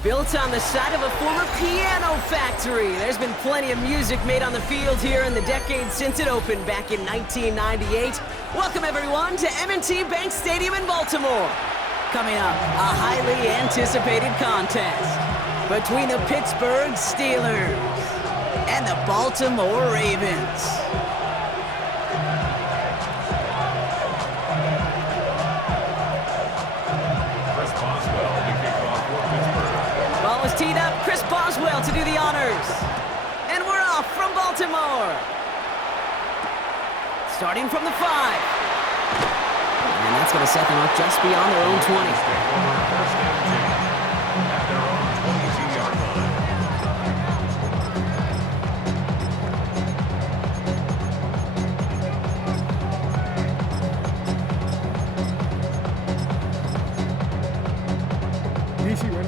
Built on the side of a former piano factory, there's been plenty of music made on the field here in the decade since it opened back in 1998. Welcome, everyone, to M&T Bank Stadium in Baltimore. Coming up, a highly anticipated contest between the Pittsburgh Steelers and the Baltimore Ravens. Teed up, Chris Boswell to do the honors. And we're off from Baltimore. Starting from the 5. And that's going to set them up just beyond their own 20.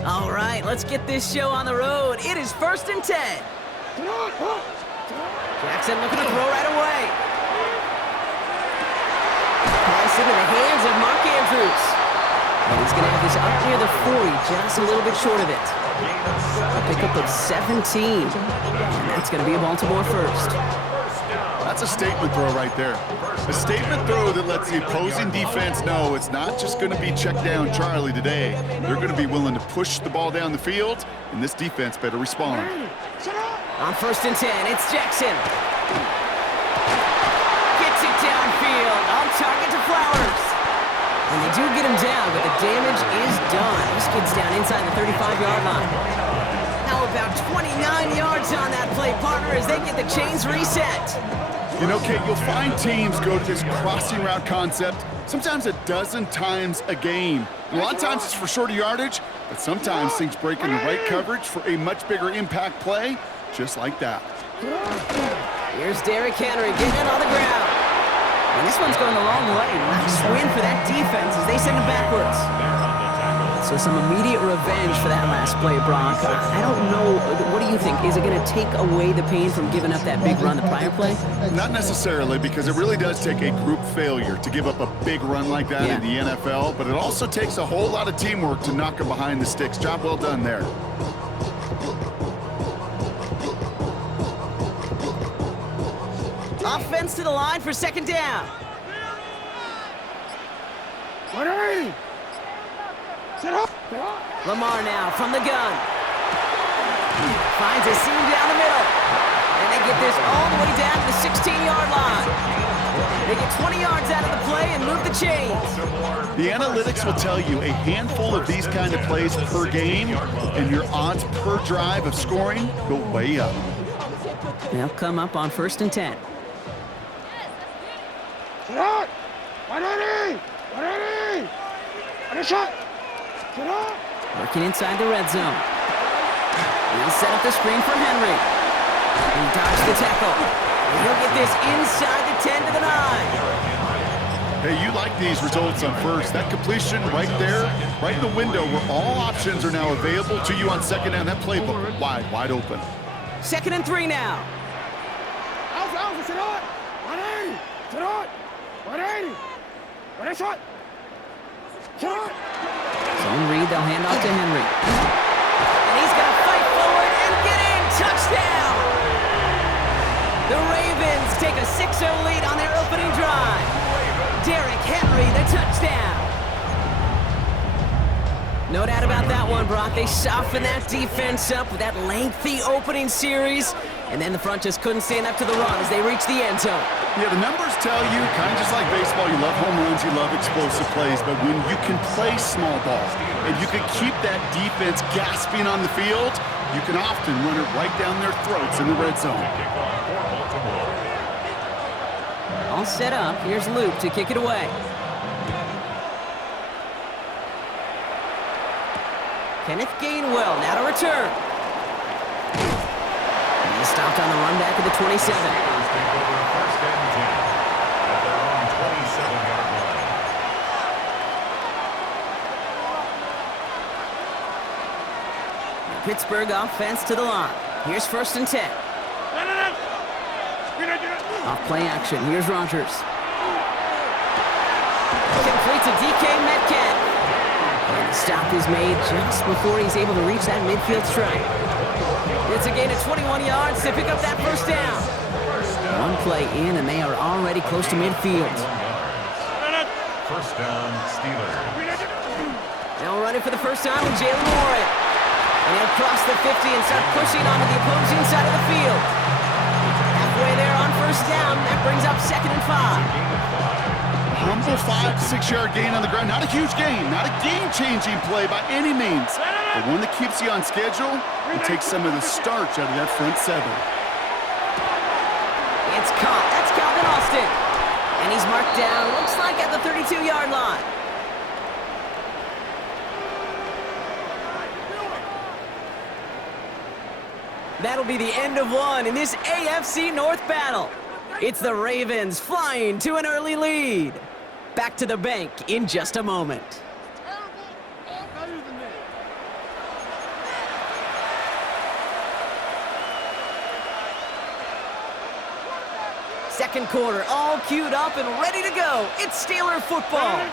All right, let's get this show on the road. It is 1st and 10. Jackson looking to throw right away. Pass into the hands of Mark Andrews. And he's going to have this up near the 40, just a little bit short of it. A pickup of 17. And that's going to be a Baltimore first. That's a statement throw right there. A statement throw that lets the opposing defense know it's not just going to be check down Charlie today. They're going to be willing to push the ball down the field, and this defense better respond. On 1st and 10, it's Jackson. Gets it downfield, on target to Flowers. And they do get him down, but the damage is done. This kid's down inside the 35-yard line. Now about 29 yards on that play, partner, as they get the chains reset. You know, Kate, you'll find teams go to this crossing route concept sometimes a dozen times a game. A lot of times it's for shorter yardage, but sometimes things break in the right coverage for a much bigger impact play, just like that. Here's Derrick Henry getting it on the ground. And this one's going a long way. Nice win for that defense as they send him backwards. So some immediate revenge for that last play, Brock. I don't know. What do you think? Is it going to take away the pain from giving up that big run the prior play? Not necessarily, because it really does take a group failure to give up a big run like that in the NFL, but it also takes a whole lot of teamwork to knock him behind the sticks. Job well done there. Offense to the line for 2nd down. Lamar now from the gun. Finds a seam down the middle. And they get this all the way down to the 16-yard line. They get 20 yards out of the play and move the chains. The analytics will tell you a handful of these kind of plays per game, and your odds per drive of scoring go way up. They'll come up on 1st and 10. Working inside the red zone. He'll set up the screen for Henry. He dodged the tackle. And he'll get this inside the 10 to the 9. Hey, you like these results on first. That completion right there, right in the window where all options are now available to you on 2nd down. That playbook wide open. 2nd and 3 now. Zone read, they'll hand off to Henry. And he's going to fight forward and get in. Touchdown! The Ravens take a 6-0 lead on their opening drive. Derrick Henry, the touchdown. No doubt about that one, Brock. They softened that defense up with that lengthy opening series. And then the front just couldn't stand up to the run as they reached the end zone. Yeah, the numbers tell you, kind of just like baseball, you love home runs, you love explosive plays, but when you can play small ball and you can keep that defense gasping on the field, you can often run it right down their throats in the red zone. All set up. Here's Luke to kick it away. Kenneth Gainwell now to return. And he stopped on the run back at the 27. Pittsburgh offense to the line. Here's 1st and 10. Off play action. Here's Rodgers. Complete to DK Metcalf. And Stop is made just before he's able to reach that midfield stripe. It's a gain of 21 yards to pick up that first down. One play in, and they are already close to midfield. First down, Steelers. Now running for the first time with Jalen Warren. And he'll cross the 50 and start pushing onto the opposing side of the field. Halfway there on first down. That brings up 2nd and 5. Humble 5 to 6 yard gain on the ground. Not a huge gain, not a game-changing play by any means, but one that keeps you on schedule and takes some of the starch out of that front 7. It's caught. That's Calvin Austin. And he's marked down, looks like at the 32-yard line. That'll be the end of one in this AFC North battle. It's the Ravens flying to an early lead. Back to the bank in just a moment. Second quarter, all queued up and ready to go. It's Steeler football.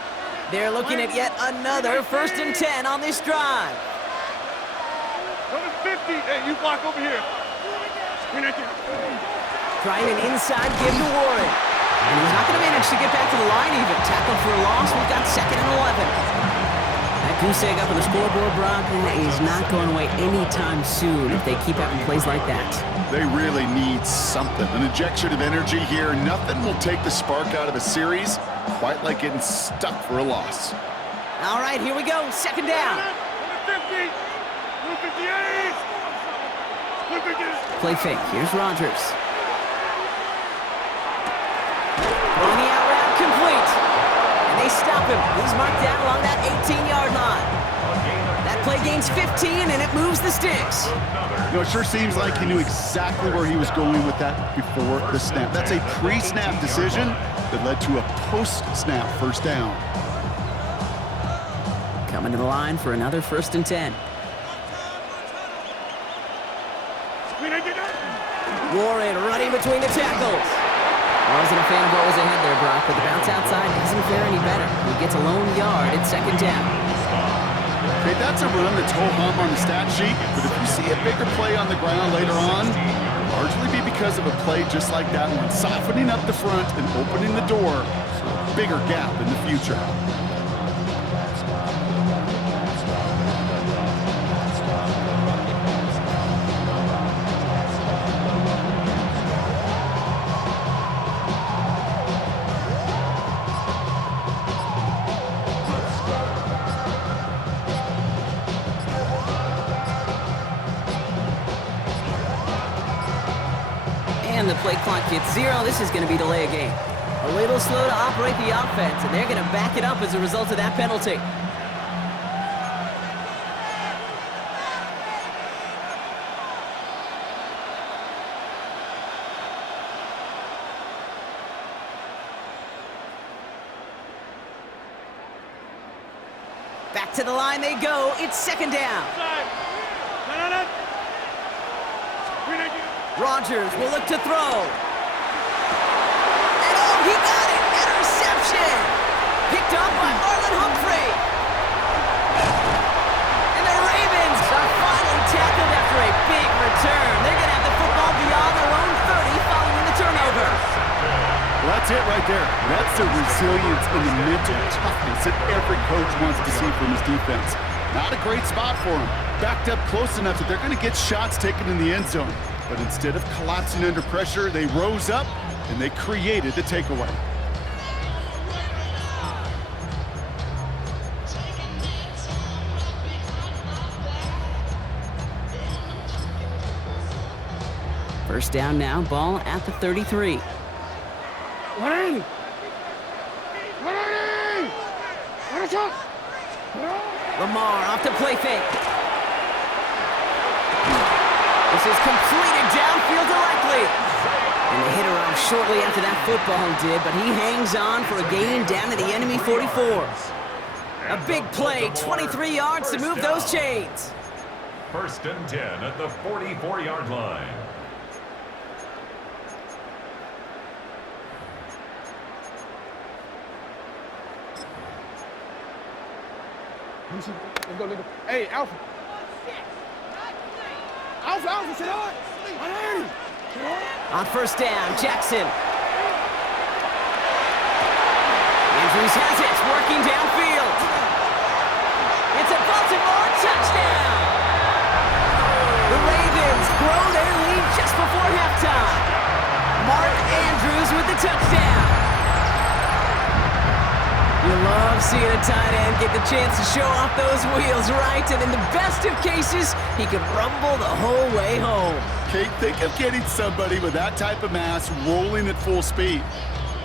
They're looking at yet another 1st and 10 on this drive. Number 50. Hey, you block over here. Trying an inside give to Warren. And he's not going to manage to get back to the line even. Tackle for a loss. We've got 2nd and 11. That goose egg up on the scoreboard, Brock, is not going away anytime soon if they keep having plays like that. They really need something. An injection of energy here. Nothing will take the spark out of a series quite like getting stuck for a loss. All right, here we go. 2nd down. Number 50. Number 58. Number 58. Play fake. Here's Rodgers. On the out route, complete. And they stop him. He's marked down along that 18-yard line. That play gains 15, and it moves the sticks. You know, it sure seems like he knew exactly where he was going with that before the snap. That's a pre-snap decision that led to a post-snap first down. Coming to the line for another 1st and 10. Warren running between the tackles. Wasn't a fan of what was ahead there, Brock, but the bounce outside doesn't fare any better. He gets a lone yard at 2nd down. Okay, that's a run that's ho-hum on the stat sheet, but if you see a bigger play on the ground later on, it'll largely be because of a play just like that one, softening up the front and opening the door for a bigger gap in the future. And the play clock hits 0. This is going to be delay a game. A little slow to operate the offense, and they're going to back it up as a result of that penalty. Back to the line they go. It's 2nd down. Rodgers will look to throw. And oh, he got it! Interception! Picked off by Marlon Humphrey. And the Ravens are finally tackled after a big return. They're going to have the football beyond their own 30 following the turnover. Well, that's it right there. That's the resilience and the mental toughness that every coach wants to see from his defense. Not a great spot for him. Backed up close enough that they're going to get shots taken in the end zone. But instead of collapsing under pressure, they rose up and they created the takeaway. First down now, ball at the 33. Lamar off to play fake. This is completed downfield directly. And the hitter off shortly after that football did, but he hangs on for a gain down to the enemy 44. A big play, 23 yards to move those chains. 1st and 10 at the 44-yard line. Let's go. Hey, Alpha. Alpha, sit on. On first down, Jackson. Andrews has it, working downfield. It's a Baltimore touchdown. The Ravens grow their lead just before halftime. Mark Andrews with the touchdown. You love seeing a tight end get the chance to show off those wheels, right? And in the best of cases, he could rumble the whole way home. Kate, think of getting somebody with that type of mass rolling at full speed.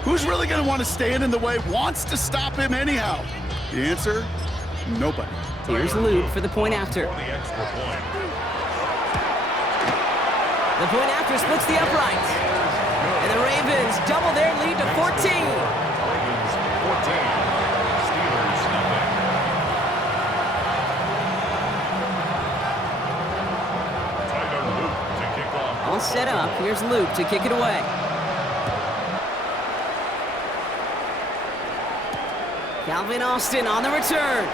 Who's really going to want to stand in the way, wants to stop him anyhow? The answer, nobody. Here's Luke for the point after. For the extra point. The point after splits the upright. And the Ravens double their lead to 14. Ravens 14. Steelers nothing. Tyler Luke to kick off. All set up. Here's Luke to kick it away. Calvin Austin on the return.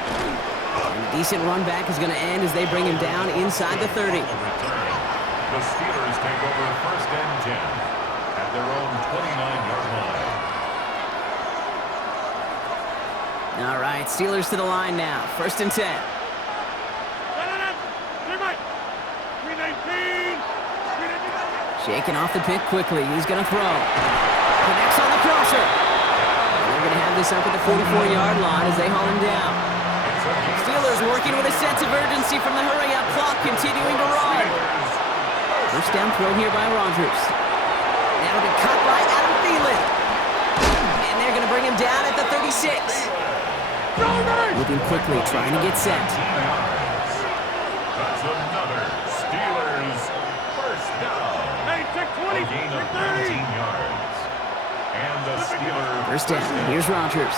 A decent run back is going to end as they bring him down inside the 30. The Steelers take over first and 10 at their own 29-yard line. All right, Steelers to the line now. First and 10. 319. Shaking off the pick quickly. He's going to throw. Connects on the crosser. They're going to have this up at the 44-yard line as they haul him down. Steelers working with a sense of urgency from the hurry-up clock, continuing to run. First down throw here by Rodgers. That'll be caught by Adam Thielen. And they're going to bring him down at the 36. Moving quickly, trying to get set. That's another Steelers first down. Hey, check 20. A gain of 19 yards. And the Steelers First down, here's Rodgers.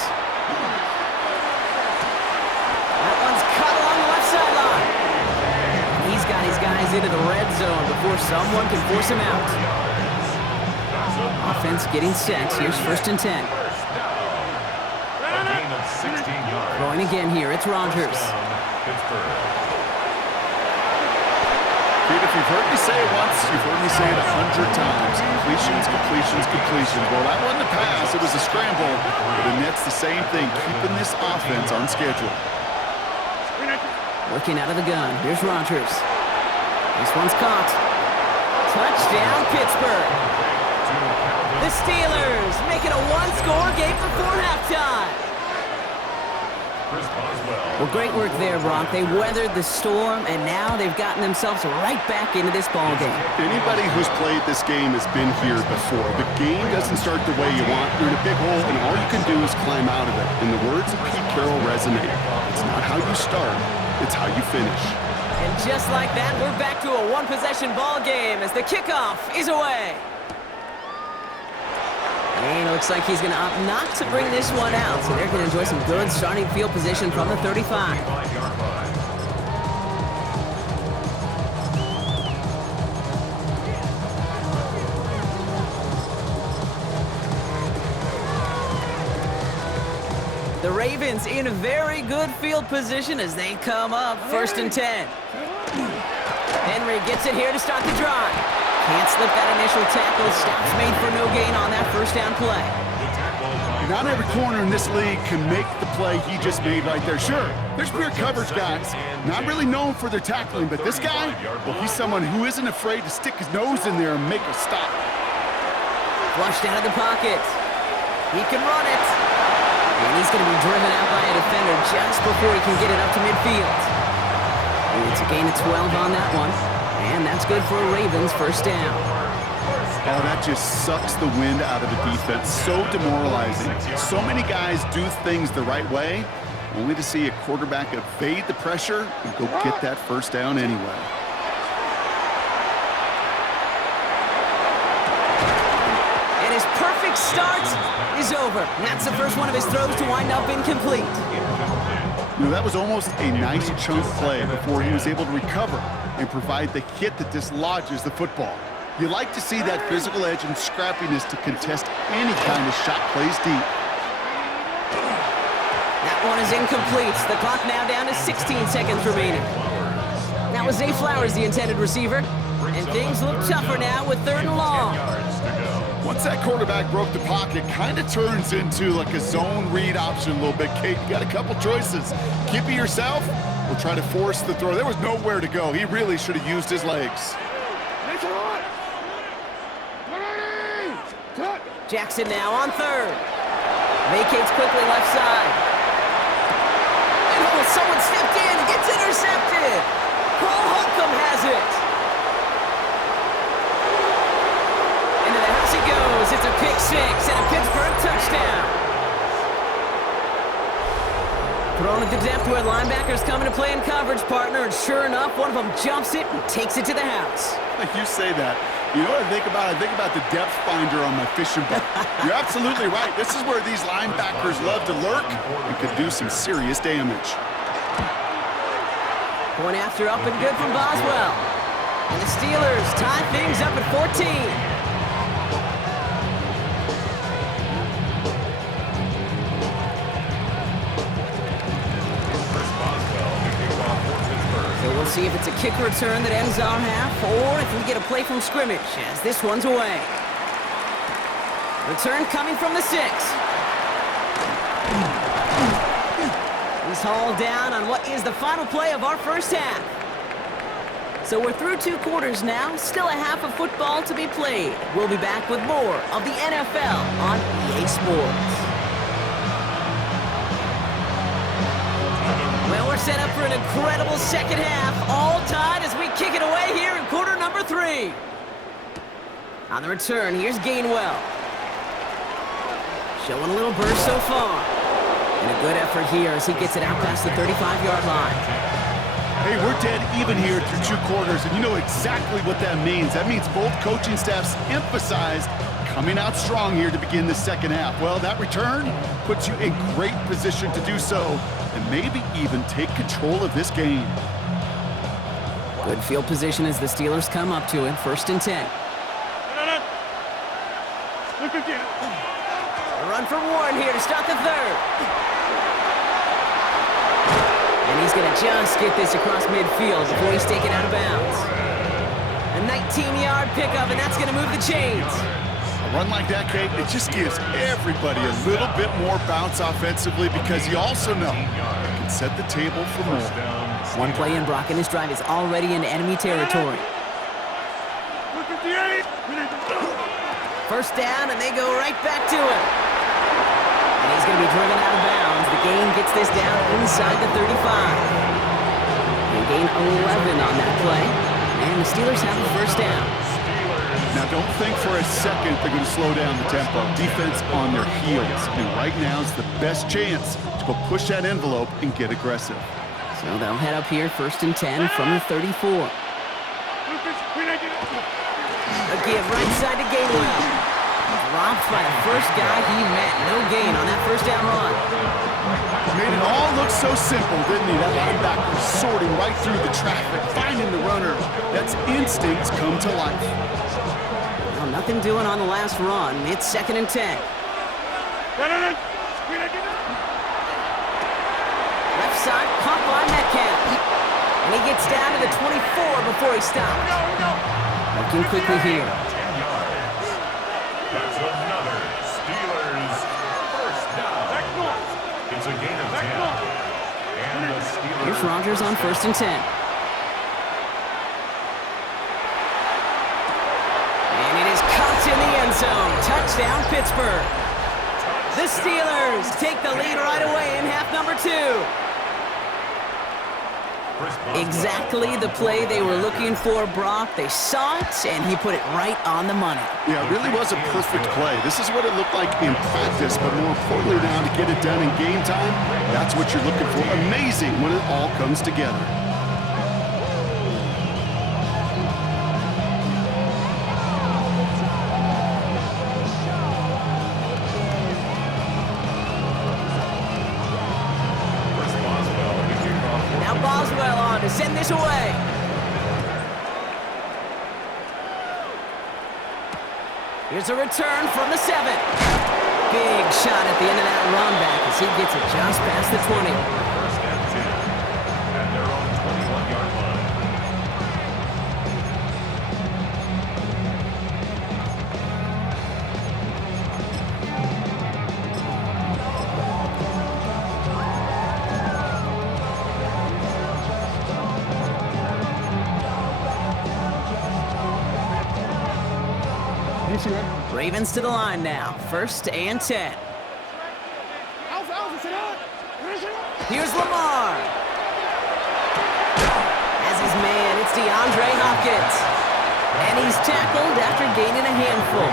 That one's cut along the left sideline. He's got his guys into the red zone before someone can force him out. Offense getting set. Here's first and 10. first down. A gain of 16 yards. Throwing again here, it's Rodgers. Pittsburgh. Kate, if you've heard me say it once, you've heard me say it 100 times. Completions, completions, completions. Well, that wasn't a pass. It was a scramble. But the Nets, the same thing, keeping this offense on schedule. Working out of the gun. Here's Rodgers. This one's caught. Touchdown, Pittsburgh. The Steelers make it a one-score game before halftime. Chris Boswell. Well, great work there, Brock. They weathered the storm, and now they've gotten themselves right back into this ball game. Anybody who's played this game has been here before. The game doesn't start the way you want. You're in a big hole, and all you can do is climb out of it. And the words of Pete Carroll resonate. It's not how you start, it's how you finish. And just like that, we're back to a one-possession ball game as the kickoff is away. And it looks like he's going to opt not to bring this one out, so they're going to enjoy some good starting field position from the 35. 5-yard line. The Ravens in very good field position as they come up first and 10. Henry gets it here to start the drive. Can't slip that initial tackle. Stops made for no gain on that first down play. Not every corner in this league can make the play he just made right there. Sure, there's pure coverage guys, not really known for their tackling, but this guy, well, he's someone who isn't afraid to stick his nose in there and make a stop. Flushed out of the pocket. He can run it. And he's going to be driven out by a defender just before he can get it up to midfield. And it's a gain of 12 on that one. And that's good for a Ravens first down. Oh, that just sucks the wind out of the defense. So demoralizing. So many guys do things the right way, only to see a quarterback evade the pressure and go get that first down anyway. And his perfect start is over. And that's the first one of his throws to wind up incomplete. You know, that was almost a nice chunk play before he was able to recover and provide the hit that dislodges the football. You like to see that physical edge and scrappiness to contest any kind of shot plays deep. That That one is incomplete. The clock now down to 16 seconds remaining. That was Zay Flowers, the intended receiver. And things look tougher now with 3rd and long. Once that quarterback broke the pocket, kind of turns into like a zone read option a little bit. Kate, you got a couple choices. Keep it yourself or try to force the throw. There was nowhere to go. He really should have used his legs. Jackson now on 3rd. Vacates quickly left side. And oh, someone stepped in and gets intercepted. Cole Holcomb has it. Into the house it goes. It's a pick 6 and a Pittsburgh touchdown. Thrown at the depth where linebackers come into play in coverage, partner, and sure enough, one of them jumps it and takes it to the house. You say that. You know what I think about? I think about the depth finder on my fishing boat. You're absolutely right. This is where these linebackers love to lurk and could do some serious damage. Point after up and good from Boswell. And the Steelers tie things up at 14. So we'll see if it's a kick return that ends our half, or if we get a play from scrimmage, as this one's away. Return coming from the 6. He's hauled down on what is the final play of our first half. So we're through 2 quarters now, still a half of football to be played. We'll be back with more of the NFL on EA Sports. Well, we're set up for an incredible second half, all tied as we kick it away here in quarter number 3. On the return, here's Gainwell. Showing a little burst so far. And a good effort here as he gets it out past the 35-yard line. Hey, we're dead even here through 2 quarters, and you know exactly what that means. That means both coaching staffs emphasized coming out strong here to begin the second half. Well, that return puts you in great position to do so, and maybe even take control of this game. Good field position as the Steelers come up to it, 1st and 10. Look again. A run for Warren here to start the 3rd. And he's going to just get this across midfield before he's taken out of bounds. A 19-yard pickup, and that's going to move the chains. A run like that, Kate, it just gives everybody a little bit more bounce offensively because you also know it can set the table for more. One play in, Brock, and his drive is already into enemy territory. Look at the 8. 1st down, and they go right back to him. And he's going to be driven out of bounds. The gain gets this down inside the 35. They gain 11 on that play. And the Steelers have the 1st down. Now, don't think for a second they're going to slow down the tempo. Defense on their heels. And right now is the best chance to go push that envelope and get aggressive. So they'll head up here, 1st and 10 from the 34. A give right side to Gainwell. Dropped by the first guy he met. No gain on that 1st down run. Made it all look so simple, didn't he? That linebacker sorting right through the traffic, finding the runner. That's instincts come to life. Well, nothing doing on the last run. It's 2nd and 10. Left side, caught by Metcalf. And he gets down to the 24 before he stops. Looking quickly here. That's another Steelers 1st down. It's a gain of 10. And the Steelers. Here's Rodgers on 1st and 10. And it is caught in the end zone. Touchdown, Pittsburgh. The Steelers take the lead right away in half number 2. Exactly the play they were looking for, Brock. They saw it, and he put it right on the money. Yeah, it really was a perfect play. This is what it looked like in practice, but more importantly now, to get it done in game time, that's what you're looking for. Amazing when it all comes together. Boswell on to send this away. Here's a return from the 7. Big shot at the end of that run back as he gets it just past the 20. First and 10 at their own 21-yard line. Ravens to the line now. First and 10. Here's Lamar. As his man, it's DeAndre Hopkins. And he's tackled after gaining a handful.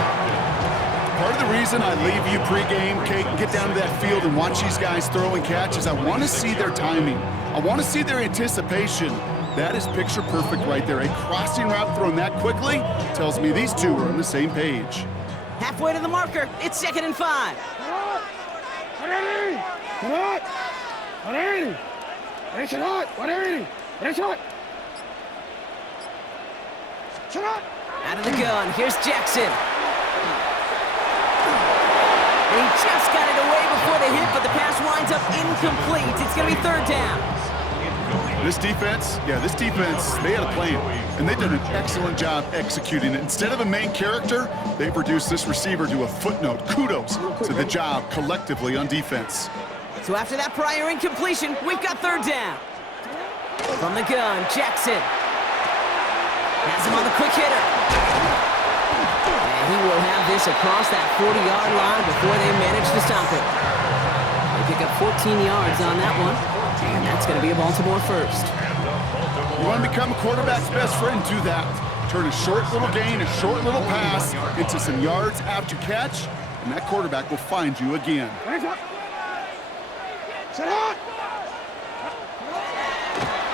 Part of the reason I leave you pregame, Kate, and get down to that field and watch these guys throw and catch is I want to see their timing. I want to see their anticipation. That is picture perfect right there. A crossing route thrown that quickly tells me these two are on the same page. Halfway to the marker. It's 2nd and 5. Out of the gun. Here's Jackson. And he just got it away before the hit, but the pass winds up incomplete. It's going to be 3rd down. This defense, they had a plan, and they've done an excellent job executing it. Instead of a main character, they've reduced this receiver to a footnote. Kudos to the job collectively on defense. So after that prior incompletion, we've got 3rd down. From the gun, Jackson. Has him on the quick hitter. And he will have this across that 40-yard line before they manage to stop it. They pick up 14 yards on that one. And that's going to be a Baltimore first. You want to become a quarterback's best friend, do that. Turn a short little gain, a short little pass into some yards after catch, and that quarterback will find you again.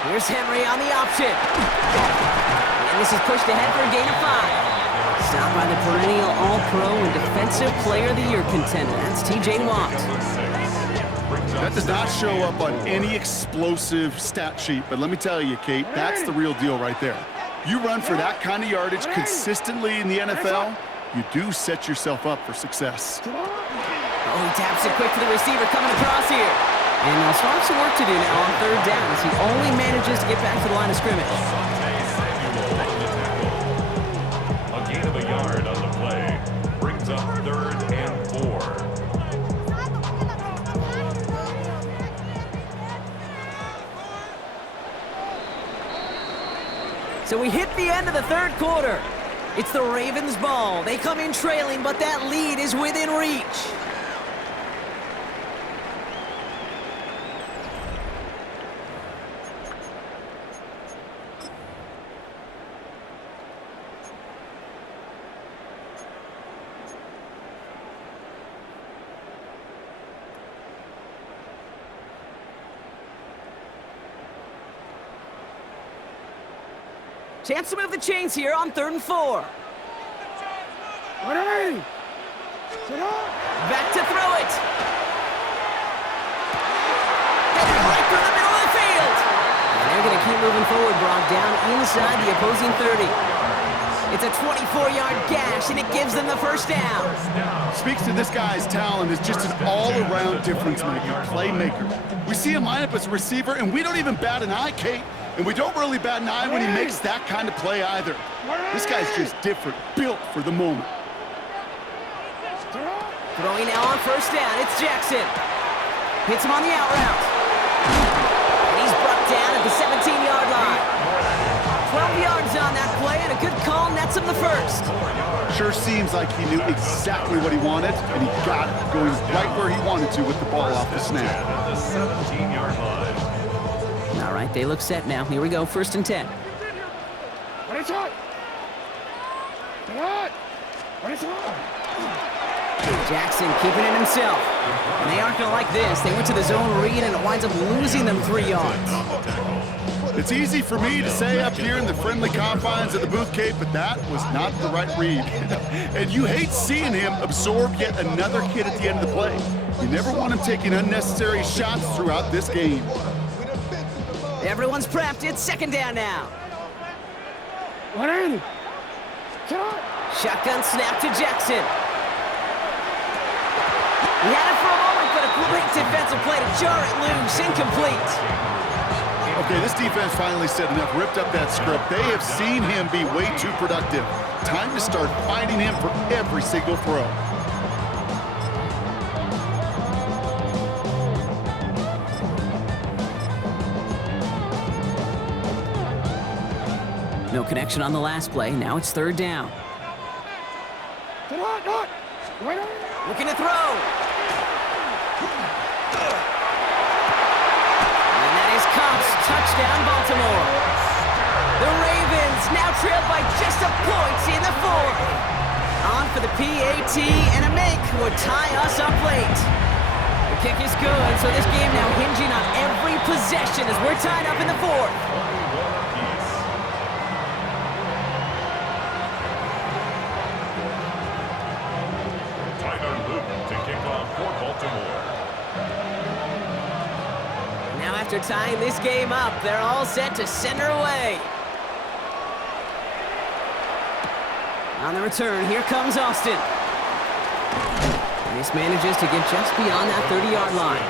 Here's Henry on the option. And this is pushed ahead for a gain of 5. Stopped by the perennial All-Pro and Defensive Player of the Year contender. That's T.J. Watt. That does not show up on any explosive stat sheet, but let me tell you, Kate, that's the real deal right there. You run for that kind of yardage consistently in the NFL, you do set yourself up for success. Oh, he taps it quick to the receiver coming across here. And they'll start some work to do now on 3rd down as he only manages to get back to the line of scrimmage. A gain of a yard on the play brings up 3rd and 4. So we hit the end of the 3rd quarter. It's the Ravens' ball. They come in trailing, but that lead is within reach. Chance to move the chains here on 3rd and 4. Back to throw it. Headed right through the middle of the field. And they're going to keep moving forward, Brock, down inside the opposing 30. It's a 24-yard gash, and it gives them the 1st down. Speaks to this guy's talent as just an all-around difference maker, playmaker. We see him line up as a receiver, and we don't even bat an eye, Kate. And we don't really bat an eye when he makes that kind of play either. This guy's just different, built for the moment. Throwing now on 1st down, it's Jackson. Hits him on the out route. And he's brought down at the 17-yard line. 12 yards on that play, and a good call nets him the 1st. Sure seems like he knew exactly what he wanted, and he got it, going right where he wanted to with the ball off the snap. At the 17-yard line. All right, they look set now. Here we go, 1st and 10. Jackson keeping it himself. And they aren't going to like this. They went to the zone read, and it winds up losing them 3 yards. It's easy for me to say up here in the friendly confines of the booth, Kate, but that was not the right read. And you hate seeing him absorb yet another hit at the end of the play. You never want him taking unnecessary shots throughout this game. Everyone's prepped. It's 2nd down now. Shotgun snap to Jackson. He had it for a moment, but a great defensive play to jar it loose. Incomplete. Okay, this defense finally said enough, ripped up that script. They have seen him be way too productive. Time to start fighting him for every single throw. No connection on the last play. Now it's third down. Looking to throw. And that is Cox. Touchdown, Baltimore. The Ravens now trailed by just a point in the fourth. On for the PAT, and a make would tie us up late. The kick is good, so this game now hinging on every possession as we're tied up in the fourth. After tying this game up, they're all set to send her away. On the return, here comes Austin. This manages to get just beyond that 30-yard line.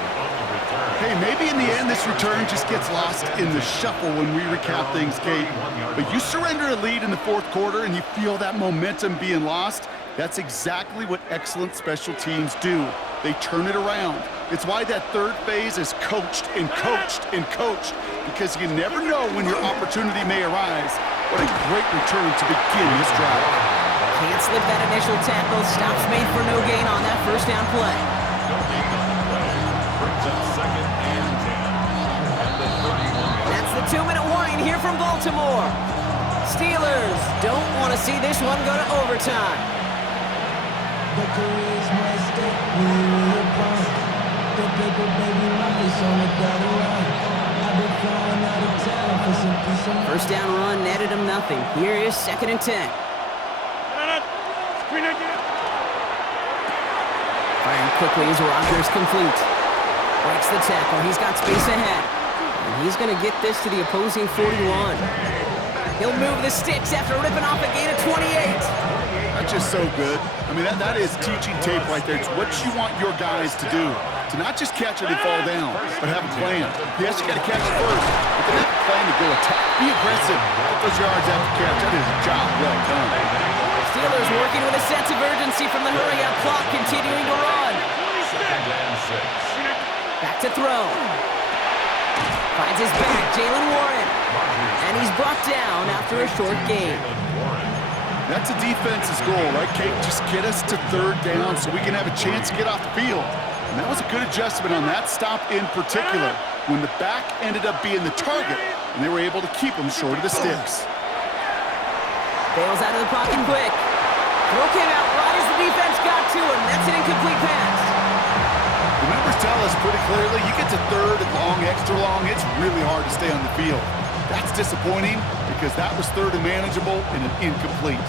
Hey, maybe in the end this return just gets lost in the shuffle when we recap things, Kate. But you surrender a lead in the fourth quarter and you feel that momentum being lost. That's exactly what excellent special teams do. They turn it around. It's why that third phase is coached and coached and coached, because you never know when your opportunity may arise. What a great return to begin this drive. Can't slip that initial tackle. Stops made for no gain on that first down play. That's the 2-minute warning here from Baltimore. Steelers don't want to see this one go to overtime. First down run netted him nothing. Here is 2nd and 10. Firing quickly as Rodgers complete. Breaks the tackle. He's got space ahead. And he's going to get this to the opposing 41. He'll move the sticks after ripping off a gain of 28. That's just so good. I mean, that is teaching tape right there. It's what you want your guys to do. To not just catch it and fall down, but have a plan. Yes, you got to catch it first, but then have a plan to go attack. Be aggressive. Get those yards after catch. That is a job well done. Steelers working with a sense of urgency from the hurry-up clock, continuing to run. Back to throw. Finds his back, Jalen Warren. And he's brought down after a short gain. That's a defense's goal, right, Kate? Just get us to third down so we can have a chance to get off the field. And that was a good adjustment on that stop in particular, when the back ended up being the target, and they were able to keep him short of the sticks. Bails out of the pocket quick. Throw came out right as the defense got to him. That's an incomplete pass. The numbers tell us pretty clearly, you get to third and long, extra long, it's really hard to stay on the field. That's disappointing because that was third and manageable and an incomplete.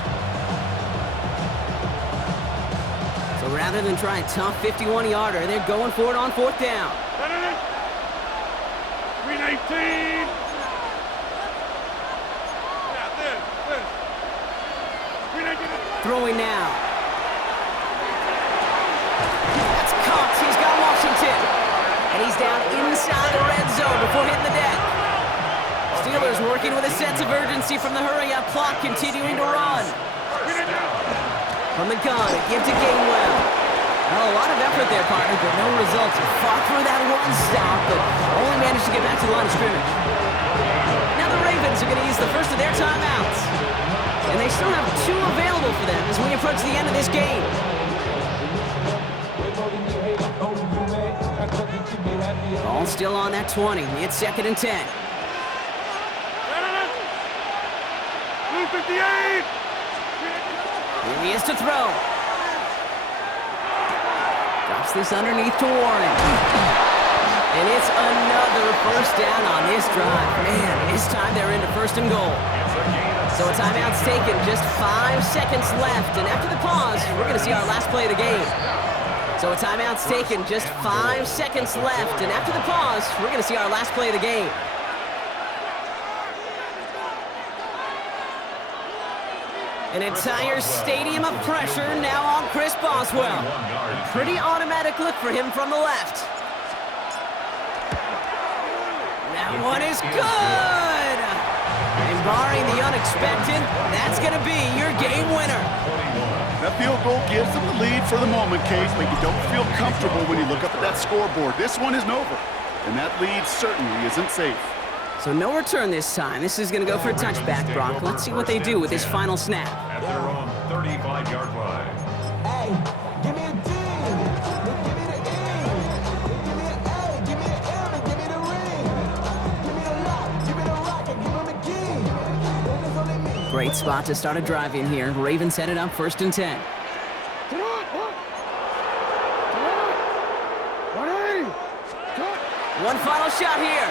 So rather than try a tough 51-yarder, they're going for it on fourth down. 319. Throwing now. That's Cox. He's got Washington. And he's down inside the red zone before hitting the deck. Steelers working with a sense of urgency from the hurry-up clock, continuing to run. From the gun, give to Gainwell. Well, a lot of effort there, partner, but no results. He fought through that one stop, but only managed to get back to the line of scrimmage. Now the Ravens are going to use the first of their timeouts. And they still have 2 available for them as we approach the end of this game. Ball still on that 20. It's 2nd and 10. 58. Here he is to throw. Drops this underneath to Warren. And it's another first down on this drive. Man, this time they're into 1st and goal. So a timeout's taken, just 5 seconds left. And after the pause, we're going to see our last play of the game. So a timeout's taken, just 5 seconds left. And after the pause, we're going to see our last play of the game. An entire stadium of pressure now on Chris Boswell. A pretty automatic look for him from the left. That one is good! And barring the unexpected, that's going to be your game winner. That field goal gives them the lead for the moment, Case, but you don't feel comfortable when you look up at that scoreboard. This one isn't over, and that lead certainly isn't safe. So no return this time. This is going to go for a touchback, Brock. Let's see what they do with this final snap. At their own 35-yard line. Hey, give me a D. Give me the E. Give me an A. Give me an M. And give me the ring. Give me the lock. Give me the rock. And give me the key. And it's only me. Great spot to start a drive in here. Ravens headed up 1st and 10. One final shot here.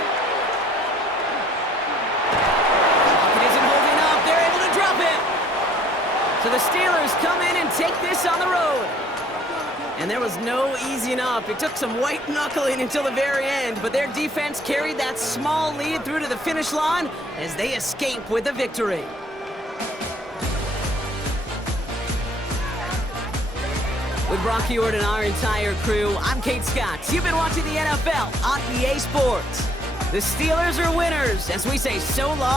Pocket isn't holding up. They're able to drop it. So the Steelers come in and take this on the road. And there was no easing up. It took some white knuckling until the very end, but their defense carried that small lead through to the finish line as they escape with the victory. With Brock Heward and our entire crew, I'm Kate Scott. You've been watching the NFL on EA Sports. The Steelers are winners as we say so long.